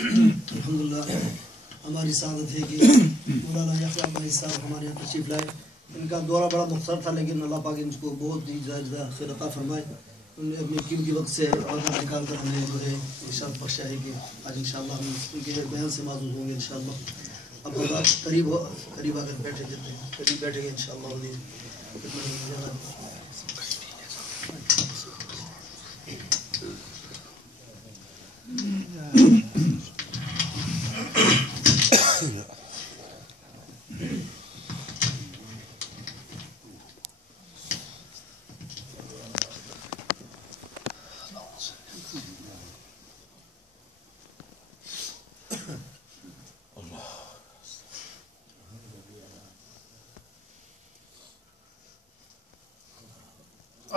الحمدللہ ہماری سعادت ہے کہ مولانا یحییٰ بھائی صاحب ہمارے یہاں تشریف لائے. ان کا دورہ بڑا مختصر تھا لیکن اللہ پاک ان کو بہت ہی زیادہ خیر عطا فرمائے. انہوں نے اپنے قیمتی وقت سے وقت نکال کر ہمیں جو ہے ارشاد بخشا ہے کہ آج انشاءاللہ ہم ان کے بیان سے معزز ہوں گے انشاءاللہ. اب قریب آ کر بیٹھے جاتے ہیں, قریب بیٹھے گے انشاءاللہ.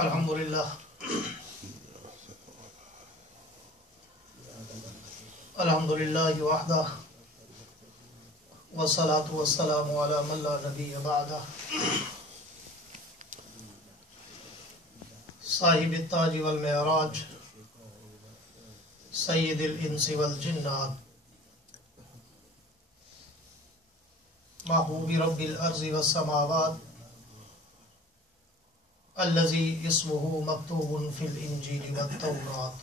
الحمدللہ الحمدللہ وحدہ والصلاة والسلام علی من لا نبی بعدہ صاحب التاج والمعراج سید الانس والجنات محبوب رب الارض والسماوات الذي اسمه مكتوب في الانجیل والتورات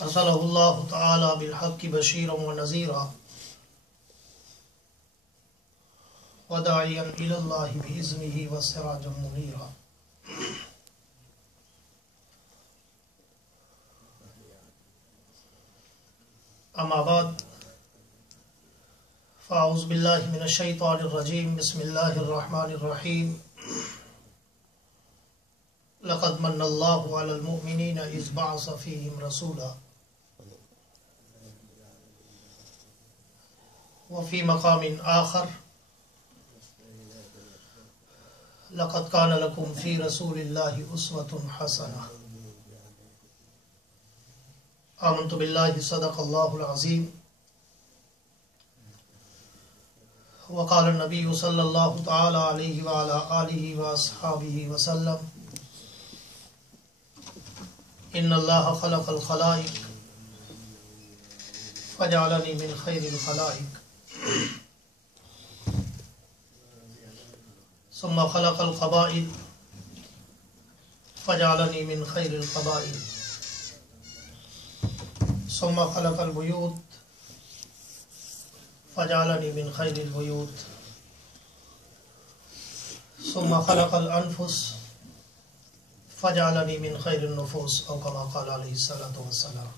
ارسلہ اللہ تعالی بالحق بشیرا ونذیرا وداعیا الی اللہ باذنہ وسراجا منیرا. اما بعد فاعوذ باللہ من الشیطان الرجیم بسم اللہ الرحمن الرحیم. لقد من اللہ علی المؤمنین اذ بعث فیہم رسولا. وفی مقام آخر لقد کان لکم فی رسول اللہ اسوۃ حسنہ. آمنت باللہ صدق اللہ العظیم. وقال النبی صلی اللہ تعالی علیہ وعلا آلہ واصحابہ وسلم ان اللہ خلق الخلائق فجعلنی من خیر الخلائق ثم خلق القبائل فجعلنی من خیر القبائل ثم خلق البیوت فجعلنی من خیر البیوت ثم خلق الانفس فجعلنی من خیر النفوس او کما قال علیہ الصلوۃ والسلام.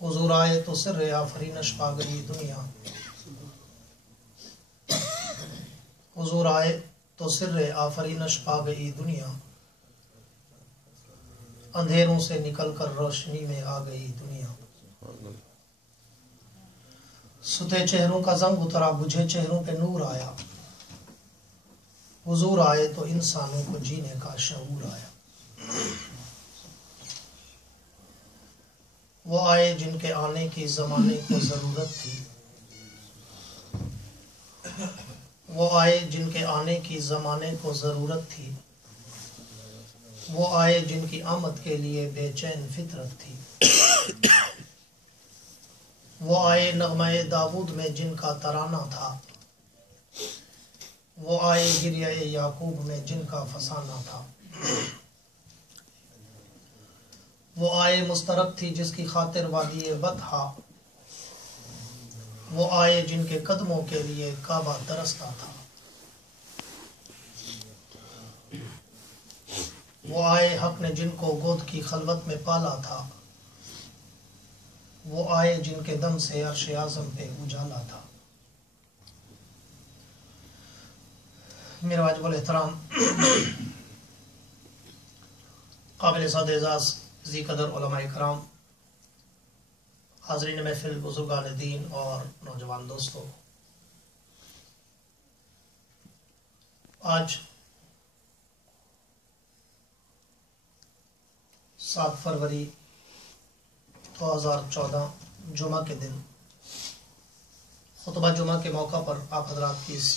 حضور آئے تو سر آفرینش پا گئی دنیا. حضور آئے تو سر آفرینش پا گئی دنیا. اندھیروں سے نکل کر روشنی میں آ گئی دنیا. ستے چہروں کا زنگ اترا, بجھے چہروں پہ نور آیا. حضور آئے تو انسانوں کو جینے کا شعور آیا. وہ آئے جن کے آنے کی زمانے کو ضرورت تھی. وہ آئے جن کے آنے کی زمانے کو ضرورت تھی. وہ آئے جن کی آمد کے لیے بے چین فطرت تھی. وہ آئے نغمہ داود میں جن کا ترانہ تھا. وہ آئے گریہ یعقوب میں جن کا فسانہ تھا. وہ آئے مسترب تھی جس کی خاطر وادی بطحا. وہ آئے جن کے قدموں کے لیے کعبہ ترستا تھا. وہ آئے حق نے جن کو گود کی خلوت میں پالا تھا. وہ آئے جن کے دم سے عرش اعظم پہ اجالا تھا. میرے واجب الاحترام قابل صد اعزاز ذی قدر علماء کرام، حاضرین محفل، بزرگان دین اور نوجوان دوستوں، آج 7 فروری 2014 جمعہ کے دن خطبہ جمعہ کے موقع پر آپ حضرات کی اس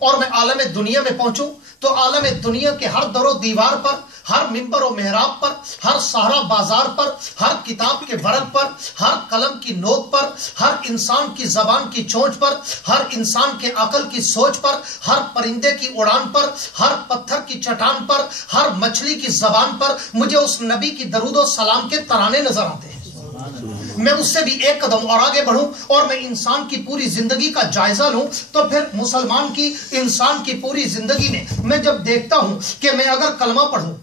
اور میں عالم دنیا میں پہنچوں تو عالم دنیا کے ہر در و دیوار پر، ہر منبر و محراب پر، ہر صحرا بازار پر، ہر کتاب کے ورق پر، ہر قلم کی نوک پر، ہر انسان کی زبان کی چونچ پر، ہر انسان کے عقل کی سوچ پر، ہر پرندے کی اڑان پر، ہر پتھر کی چٹان پر، ہر مچھلی کی زبان پر مجھے اس نبی کی درود و سلام کے ترانے نظر آتے ہیں۔ میں اس سے بھی ایک قدم اور آگے بڑھوں اور میں انسان کی پوری زندگی کا جائزہ لوں تو پھر مسلمان کی، انسان کی پوری زندگی میں جب دیکھتا ہوں کہ میں اگر کلمہ پڑھوں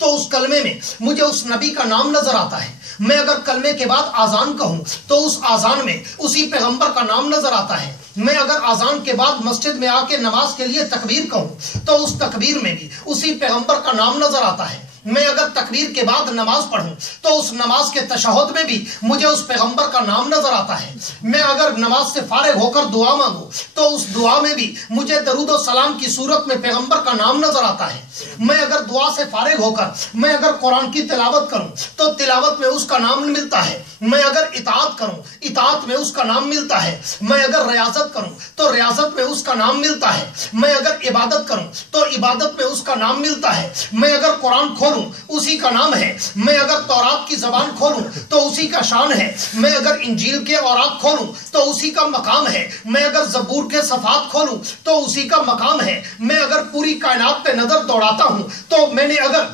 تو اس کلمے میں مجھے اس نبی کا نام نظر آتا ہے، میں اگر کلمے کے بعد آذان کہوں تو اس آذان میں اسی پیغمبر کا نام نظر آتا ہے، میں اگر آذان کے بعد مسجد میں آ کے نماز کے لیے تکبیر کہوں تو اس تکبیر میں بھی اسی پیغمبر کا نام نظر آتا ہے، میں اگر تکبیر کے بعد نماز پڑھوں تو اس نماز کے تشہد میں بھی مجھے اس پیغمبر کا نام نظر آتا ہے، میں اگر نماز سے فارغ ہو کر دعا مانگوں تو اس دعا میں بھی مجھے درود و سلام کی صورت میں پیغمبر کا نام نظر آتا ہے، میں اگر دعا سے فارغ ہو کر میں اگر قرآن کی تلاوت کروں تو تلاوت میں اس کا نام ملتا ہے، میں اگر اطاعت کروں اطاعت میں اس کا نام ملتا ہے، میں اگر ریاضت کروں تو ریاضت میں اس کا نام ملتا ہے، میں اگر عبادت کروں تو عبادت میں اس کا نام ملتا ہے، میں اگر قرآن کھولوں اسی کا نام ہے، میں اگر تورات کی زبان کھولوں تو اسی کا شان ہے، میں اگر انجیل کے اوراق کھولوں تو اسی کا مقام ہے، میں اگر زبور کے صفحات کھولوں تو اسی کا مقام ہے، میں اگر پوری کائنات پہ نظر دوڑاتا ہوں تو میں نے اگر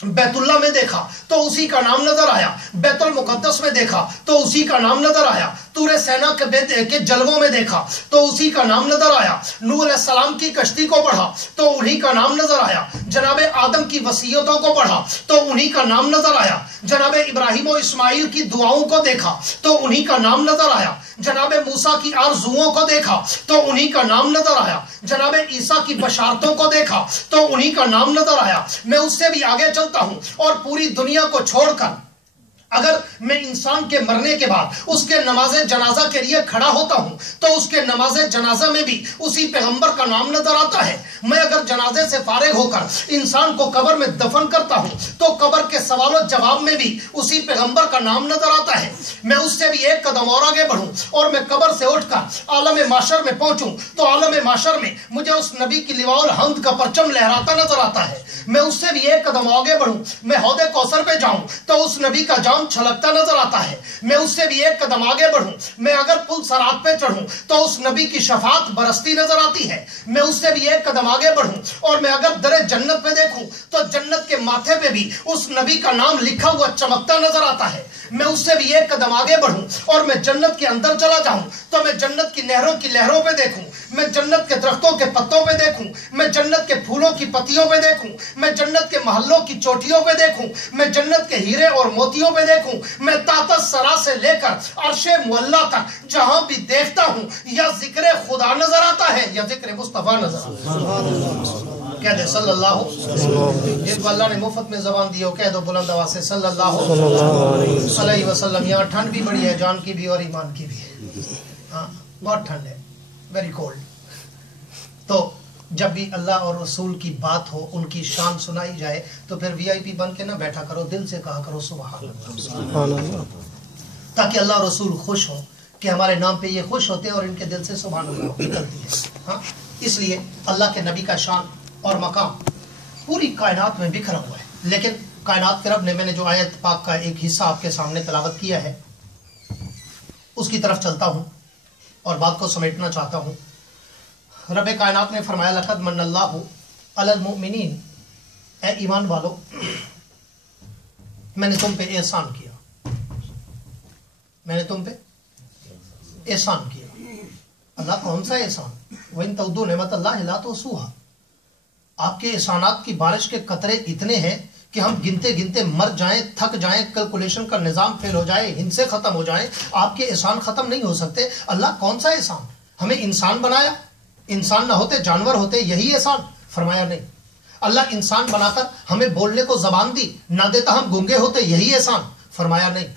بیت اللہ میں دیکھا تو اسی کا نام نظر آیا، بیت المقدس میں دیکھا تو اسی کا نام نظر آیا، طور سینا کے جلووں میں دیکھا تو اسی کا نام نظر آیا، نوح علیہ السلام کی کشتی کو پڑھا تو انہی کا نام نظر آیا، جناب آدم کی وصیتوں کو پڑھا تو انہی کا نام نظر آیا، جناب ابراہیم و اسماعیل کی دعاؤں کو دیکھا تو انہی کا نام نظر آیا، جناب موسیٰ کی آرزوؤں کو دیکھا تو انہی کا نام نظر آیا، جناب عیسیٰ کی بشارتوں کو دیکھا تو انہی کا نام نظر آیا، میں اس سے بھی آگے چلتا ہوں اور پوری دنیا کو چھوڑ کر اگر میں انسان کے مرنے کے بعد اس کے نماز جنازہ کے لیے کھڑا ہوتا ہوں تو اس کے نماز جنازہ میں بھی اسی پیغمبر کا نام نظر آتا ہے، میں اگر جنازے سے فارغ ہو کر انسان کو قبر میں دفن کرتا ہوں تو قبر کے سوال و جواب میں بھی اسی پیغمبر کا نام نظر آتا ہے، میں اس سے بھی ایک قدم اور آگے بڑھوں اور میں قبر سے اٹھ کر عالم محشر میں پہنچوں تو عالم محشر میں مجھے اس نبی کی لواء الحمد کا پرچم لہراتا نظر آتا ہے، میں اس سے بھی ایک قدم آگے بڑھوں، میں حوض کوثر پہ جاؤں تو اس نبی کا جام چھلکتا نظر آتا ہے، میں اس سے بھی ایک قدم آگے بڑھوں، میں اگر پل صراط پہ چڑھوں تو اس نبی کی شفاعت برستی نظر آتی ہے، میں اس سے بھی ایک قدم آگے بڑھوں اور میں اگر در جنت پہ دیکھوں تو جنت کے ماتھے پہ بھی اس نبی کا نام لکھا ہوا چمکتا نظر آتا ہے، میں اس سے بھی ایک قدم آگے بڑھوں اور میں جنت کے اندر چلا جاؤں تو میں جنت کی نہروں کی لہروں پہ دیکھوں، میں جنت کے درختوں کے پتوں پہ دیکھوں، میں جنت کے پھولوں کی پتیوں پہ دیکھوں، میں جنت کے محلوں کی چوٹیوں پہ دیکھوں، میں جنت کے ہیرے اور موتیوں پہ دیکھوں، میں تحت سرا سے لے کر عرش معلی تک جہاں بھی دیکھتا ہوں یا ذکر خدا نظر آتا ہے یا ذکر مصطفیٰ نظر آتا ہے۔ کہہ دے صلی اللہ جس کو اللہ نے مفت میں زبان دی ہو کہہ دو بلند آواز سے صلی اللہ علیہ وسلم۔ یہاں ٹھنڈ بھی بڑی ہے، جان کی بھی اور ایمان کی بھی ہے، ہاں بہت ٹھنڈ ہے، ویری کولڈ۔ تو جب بھی اللہ اور رسول کی بات ہو، ان کی شان سنائی جائے تو پھر وی آئی پی بن کے نہ بیٹھا کرو، دل سے کہا کرو سبحان اللہ، تاکہ اللہ اور رسول خوش ہوں کہ ہمارے نام پہ یہ خوش ہوتے ہیں اور ان کے دل سے سبحان اللہ نکلتی ہے۔ ہاں اس لیے اللہ کے نبی کا شان اور مقام پوری کائنات میں بکھرا ہوا ہے، لیکن کائنات کے رب نے، میں نے جو آیت پاک کا ایک حصہ آپ کے سامنے تلاوت کیا ہے اس کی طرف چلتا ہوں اور بات کو سمیٹنا چاہتا ہوں۔ رب کائنات نے فرمایا لقد من اللہ علی المؤمنین، اے ایمان والو میں نے تم پہ احسان کیا، میں نے تم پہ احسان کیا۔ اللہ کون سا احسان؟ وَإِن تَعُدُّوا نِعْمَتَ اللَّهِ لَا تُحْصُوهَا، آپ کے احسانات کی بارش کے قطرے اتنے ہیں کہ ہم گنتے گنتے مر جائیں، تھک جائیں، کیلکولیشن کا نظام فیل ہو جائے، ہندسے ختم ہو جائیں، آپ کے احسان ختم نہیں ہو سکتے۔ اللہ کون سا احسان؟ ہمیں انسان بنایا، انسان نہ ہوتے جانور ہوتے، یہی احسان؟ فرمایا نہیں۔ اللہ انسان بنا کر ہمیں بولنے کو زبان دی، نہ دیتا ہم گونگے ہوتے، یہی احسان؟ فرمایا نہیں۔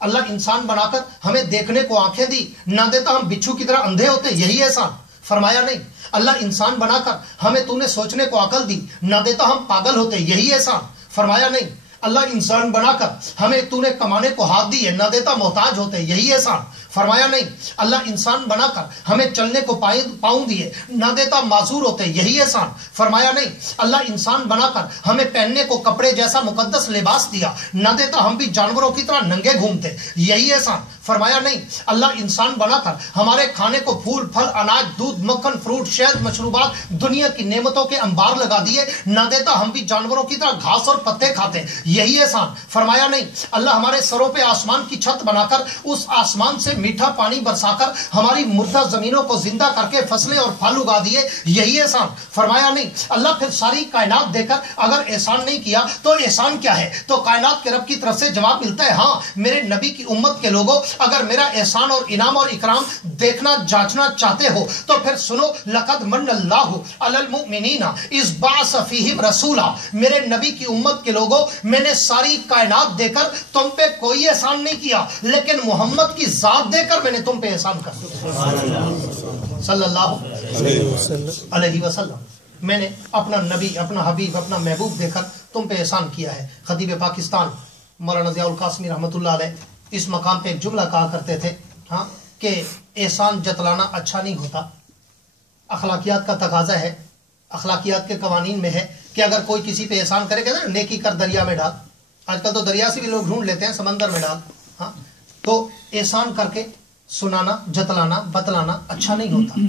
اللہ انسان بنا کر ہمیں دیکھنے کو آنکھیں دی، نہ دیتا ہم بچھو کی طرح اندھے ہوتے، یہی احسان؟ فرمایا نہیں۔ اللہ انسان بنا کر ہمیں تو نے سوچنے کو عقل دی، نہ دیتا ہم پاگل ہوتے، یہی احسان؟ فرمایا نہیں۔ اللہ انسان بنا کر ہمیں تو نے کمانے کو ہاتھ دی ہے، نہ دیتا محتاج ہوتے، یہی احسان؟ فرمایا نہیں اللہ انسان بنا کر ہمیں چلنے کو پاؤں دیے نہ دیتا معذور ہوتے یہی احسان. فرمایا نہیں اللہ انسان بنا کر ہمیں پہننے کو کپڑے جیسا مقدس لباس دیا نہ دیتا ہم بھی جانوروں کی طرح ننگے گھومتے یہی احسان. فرمایا نہیں اللہ انسان بنا کر ہمارے کھانے کو پھول پھل اناج دودھ مکھن فروٹ شہد مشروبات دنیا کی نعمتوں کے انبار لگا دیے نہ دیتا ہم بھی جانوروں کی طرح گھاس اور پتے کھاتے یہی احسان. فرمایا نہیں اللہ ہمارے سروں پہ آسمان کی چھت بنا کر اس آسمان سے میٹھا پانی برسا کر ہماری مردہ زمینوں کو زندہ کر کے فصلیں اور پھل اگا دیے یہی احسان. فرمایا نہیں اللہ پھر ساری کائنات دے کر اگر احسان نہیں کیا تو احسان کیا ہے؟ تو کائنات کے رب کی طرف سے جواب ملتا ہے ہاں میرے نبی کی امت کے لوگوں اگر میرا احسان اور انعام اور اکرام دیکھنا جانچنا چاہتے ہو تو پھر سنو لقد من اللہ علی المؤمنین اذ بعث فیہم رسولا. میرے نبی کی امت کے لوگوں میں نے ساری کائنات دے کر تم پہ کوئی احسان نہیں کیا لیکن محمد کی ذات دے کر میں نے تم پہ احسان کر دیا صلی اللہ علیہ وسلم. میں نے اپنا نبی اپنا حبیب اپنا محبوب دے کر تم پہ احسان کیا ہے. خطیب پاکستان مولانا ضیاء القاسمی رحمۃ اللہ علیہ اس مقام پہ ایک جملہ کہا کرتے تھے ہاں کہ احسان جتلانا اچھا نہیں ہوتا. اخلاقیات کا تقاضا ہے اخلاقیات کے قوانین میں ہے کہ اگر کوئی کسی پہ احسان کرے گا نیکی کر دریا میں ڈال. آج کل تو دریا سے بھی لوگ ڈھونڈ لیتے ہیں سمندر میں ڈال. ہاں تو احسان کر کے سنانا جتلانا بتلانا اچھا نہیں ہوتا.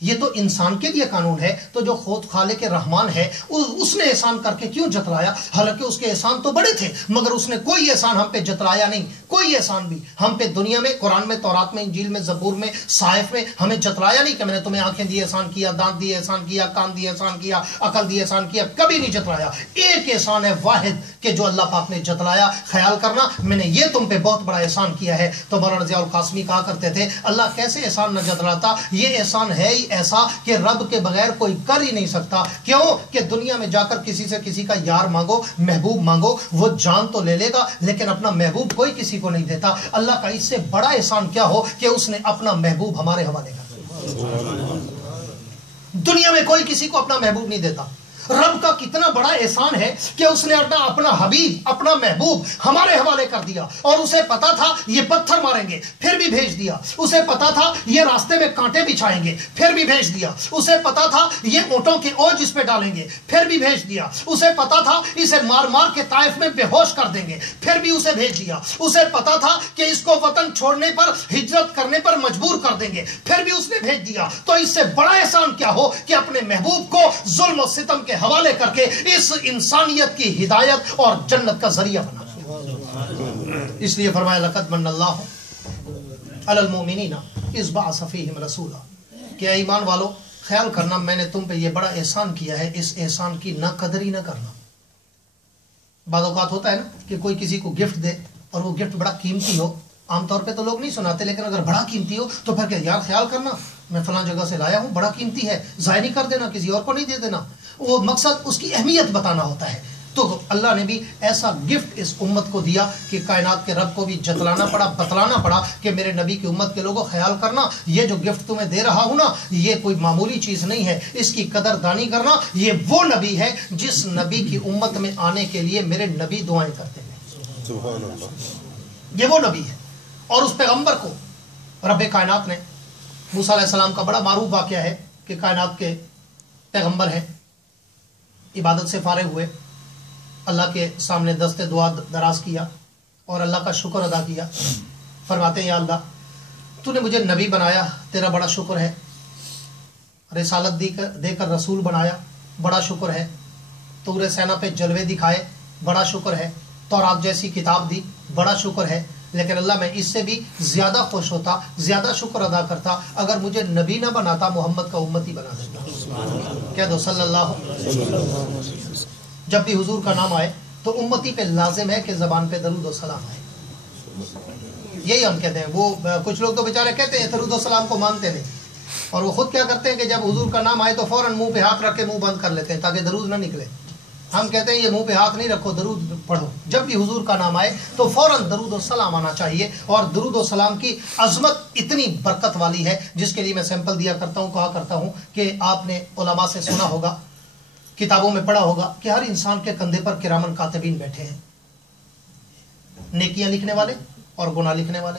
یہ تو انسان کے لیے قانون ہے. تو جو خود خالق رحمان ہے اس نے احسان کر کے کیوں جتلایا؟ حالانکہ اس کے احسان تو بڑے تھے مگر اس نے کوئی احسان ہم پہ جتلایا نہیں. کوئی احسان بھی ہم پہ دنیا میں قرآن میں تورات میں انجیل میں زبور میں صحائف میں ہمیں جتلایا نہیں کہ میں نے تمہیں آنکھیں دی احسان کیا دانت دی احسان کیا کان دی احسان کیا عقل دی احسان کیا. کبھی نہیں جتلایا. ایک احسان ہے واحد کہ جو اللہ پاک نے جتلایا. خیال کرنا میں نے یہ تم پہ بہت بڑا احسان کیا ہے. تو مولانا ضیاء القاسمی کہا کرتے تھے اللہ کیسے احسان نہ جتلاتا. یہ احسان ہے ہی ایسا کہ رب کے بغیر کوئی کر ہی نہیں سکتا. کیوں کہ دنیا میں جا کر کسی سے کسی کا یار مانگو محبوب مانگو وہ جان تو لے لے گا لیکن اپنا محبوب کوئی کسی کو نہیں دیتا. اللہ کا اس سے بڑا احسان کیا ہو کہ اس نے اپنا محبوب ہمارے حوالے کر دیا. دنیا میں کوئی کسی کو اپنا محبوب نہیں دیتا. رب کا کتنا بڑا احسان ہے کہ اس نے اپنا حبیب اپنا محبوب ہمارے حوالے کر دیا. اور اسے پتا تھا یہ پتھر ماریں گے پھر بھی بھیج دیا. اسے پتا تھا یہ راستے میں کانٹے بچھائیں گے پھر بھی بھیج دیا. اسے پتا تھا یہ اونٹوں کے اوج اس پہ ڈالیں گے پھر بھی بھیج دیا. اسے پتا تھا اسے مار مار کے طائف میں بے ہوش کر دیں گے پھر بھی اسے بھیج دیا. اسے پتا تھا کہ اس کو وطن چھوڑنے پر ہجرت کرنے پر مجبور کر دیں گے پھر بھی اس نے بھیج دیا. تو اس سے بڑا احسان کیا ہو کہ اپنے محبوب کو ظلم و ستم کے حوالے کر کے اس انسانیت کی ہدایت اور جنت کا ذریعہ بنا. اس لیے فرمایا لقد من اللہ علی المؤمنین اذ بعث فیہم رسولا کہ اے ایمان والو خیال کرنا میں نے تم پہ یہ بڑا احسان کیا ہے. اس احسان کی نہ قدری نہ کرنا. بعض اوقات ہوتا ہے نا کہ کوئی کسی کو گفٹ دے اور وہ گفٹ بڑا قیمتی ہو. عام طور پہ تو لوگ نہیں سناتے لیکن اگر بڑا قیمتی ہو تو پھر کہ یار خیال کرنا میں فلاں جگہ سے لایا ہوں بڑا قیمتی ہے ضائع نہیں کر دینا کسی اور کو نہیں دے دینا. وہ مقصد اس کی اہمیت بتانا ہوتا ہے. تو اللہ نے بھی ایسا گفٹ اس امت کو دیا کہ کائنات کے رب کو بھی جتلانا پڑا بتلانا پڑا کہ میرے نبی کی امت کے لوگوں خیال کرنا یہ جو گفٹ تمہیں دے رہا ہوں نا یہ کوئی معمولی چیز نہیں ہے. اس کی قدر دانی کرنا. یہ وہ نبی ہے جس نبی کی امت میں آنے کے لیے میرے نبی دعائیں کرتے ہیں. سبحان اللہ. یہ وہ نبی ہے. اور اس پیغمبر کو رب کائنات نے موسیٰ علیہ السلام کا بڑا معروف واقعہ ہے کہ کائنات کے پیغمبر ہیں عبادت سے فارغ ہوئے اللہ کے سامنے دست دعا دراز کیا اور اللہ کا شکر ادا کیا. فرماتے ہیں یا اللہ تو نے مجھے نبی بنایا تیرا بڑا شکر ہے. رسالت دے کر رسول بنایا بڑا شکر ہے. طور سینا پہ جلوے دکھائے بڑا شکر ہے. تورات جیسی کتاب دی بڑا شکر ہے. لیکن اللہ میں اس سے بھی زیادہ خوش ہوتا زیادہ شکر ادا کرتا اگر مجھے نبی نہ بناتا محمد کا امتی بنا دیتا. کہہ دو صلی اللہ. جب بھی حضور کا نام آئے تو امتی پہ لازم ہے کہ زبان پہ درود و سلام آئے. یہی ہم کہتے ہیں. وہ کچھ لوگ تو بیچارے کہتے ہیں درود و سلام کو مانتے نہیں اور وہ خود کیا کرتے ہیں کہ جب حضور کا نام آئے تو فوراً منہ پہ ہاتھ رکھ کے منہ بند کر لیتے ہیں تاکہ درود نہ نکلے. ہم کہتے ہیں یہ منہ پہ ہاتھ نہیں رکھو درود پڑھو. جب بھی حضور کا نام آئے تو فوراً درود و سلام آنا چاہیے. اور درود و سلام کی عظمت اتنی برکت والی ہے جس کے لیے میں سیمپل دیا کرتا ہوں کہا کرتا ہوں کہ آپ نے علماء سے سنا ہوگا کتابوں میں پڑھا ہوگا کہ ہر انسان کے کندھے پر کرامن کاتبین بیٹھے ہیں نیکیاں لکھنے والے اور گناہ لکھنے والے.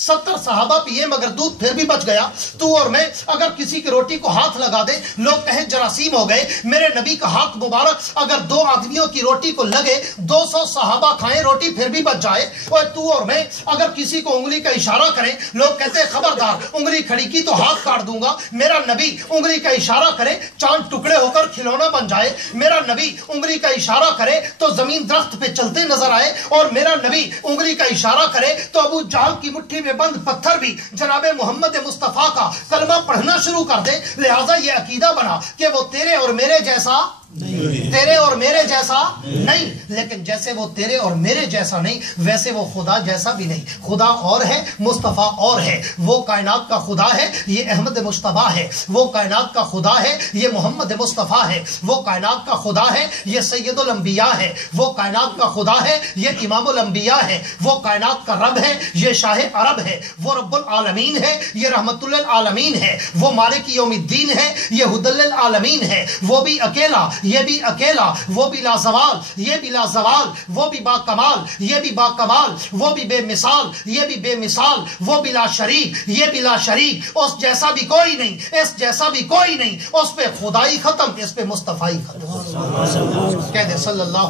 70 صحابہ پیے مگر دودھ پھر بھی بچ گیا. تو اور میں اگر کسی کی روٹی کو ہاتھ لگا دے لوگ کہیں جراثیم ہو گئے. میرے نبی کا ہاتھ مبارک اگر 2 آدمیوں کی روٹی کو لگے 200 صحابہ کھائیں روٹی پھر بھی بچ جائے. اور تو اور میں اگر کسی کو انگلی کا اشارہ کریں لوگ کہتے ہیں خبردار انگلی کھڑی کی تو ہاتھ کاٹ دوں گا. میرا نبی انگلی کا اشارہ کرے چاند ٹکڑے ہو کر کھلونا بن جائے. میرا نبی انگلی کا اشارہ کرے تو زمین درخت پہ چلتے نظر آئے. اور میرا نبی انگلی کا اشارہ کرے تو ابو جہل کی مٹھی میں بند پتھر بھی جناب محمد مصطفیٰ کا کلمہ پڑھنا شروع کر دے. لہٰذا یہ عقیدہ بنا کہ وہ تیرے اور میرے جیسا تیرے اور میرے جیسا نہیں، لیکن جیسے وہ تیرے اور میرے جیسا نہیں ویسے وہ خدا جیسا بھی نہیں. خدا اور ہے، مصطفیٰ اور ہے. وہ کائنات کا خدا ہے، یہ احمد مجتبیٰ ہے. وہ کائنات کا خدا ہے، یہ محمد مصطفیٰ ہے. وہ کائنات کا خدا ہے، یہ سید الانبیاء ہے. وہ کائنات کا خدا ہے، یہ امام الانبیاء ہے. وہ کائنات کا رب ہے، یہ شاہ عرب ہے. وہ رب العالمین ہے، یہ رحمت للعالمین ہے. وہ مالک یوم الدین ہے، یہ ہدی للعالمین ہے. وہ بھی اکیلا، یہ بھی اکیلا. وہ بھی لازوال، یہ بھی لازوال. وہ بھی با کمال، یہ بھی با کمال. وہ بھی بے مثال، یہ بھی بے مثال. وہ بھی لا شریک، یہ بھی لا شریک. اس جیسا بھی کوئی نہیں، اس جیسا بھی کوئی نہیں. اس پہ خدائی ختم، اس پہ مصطفی ختم. کہہ دے صلی اللہ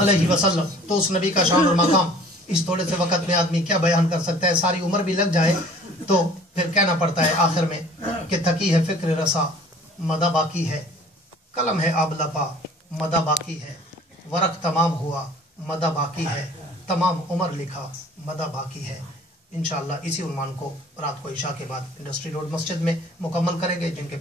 علیہ وسلم. تو اس نبی کا شان اور مقام اس تھوڑے سے وقت میں آدمی کیا بیان کر سکتا ہے. ساری عمر بھی لگ جائے تو پھر کہنا پڑتا ہے آخر میں کہ تھکی ہے فکر رسا مدہ باقی ہے. قلم ہے آب لپا مدہ باقی ہے. ورق تمام ہوا مدہ باقی ہے. تمام عمر لکھا مدہ باقی ہے. انشاءاللہ اسی عنوان کو رات کو عشاء کے بعد انڈسٹری روڈ مسجد میں مکمل کریں گے. جن کے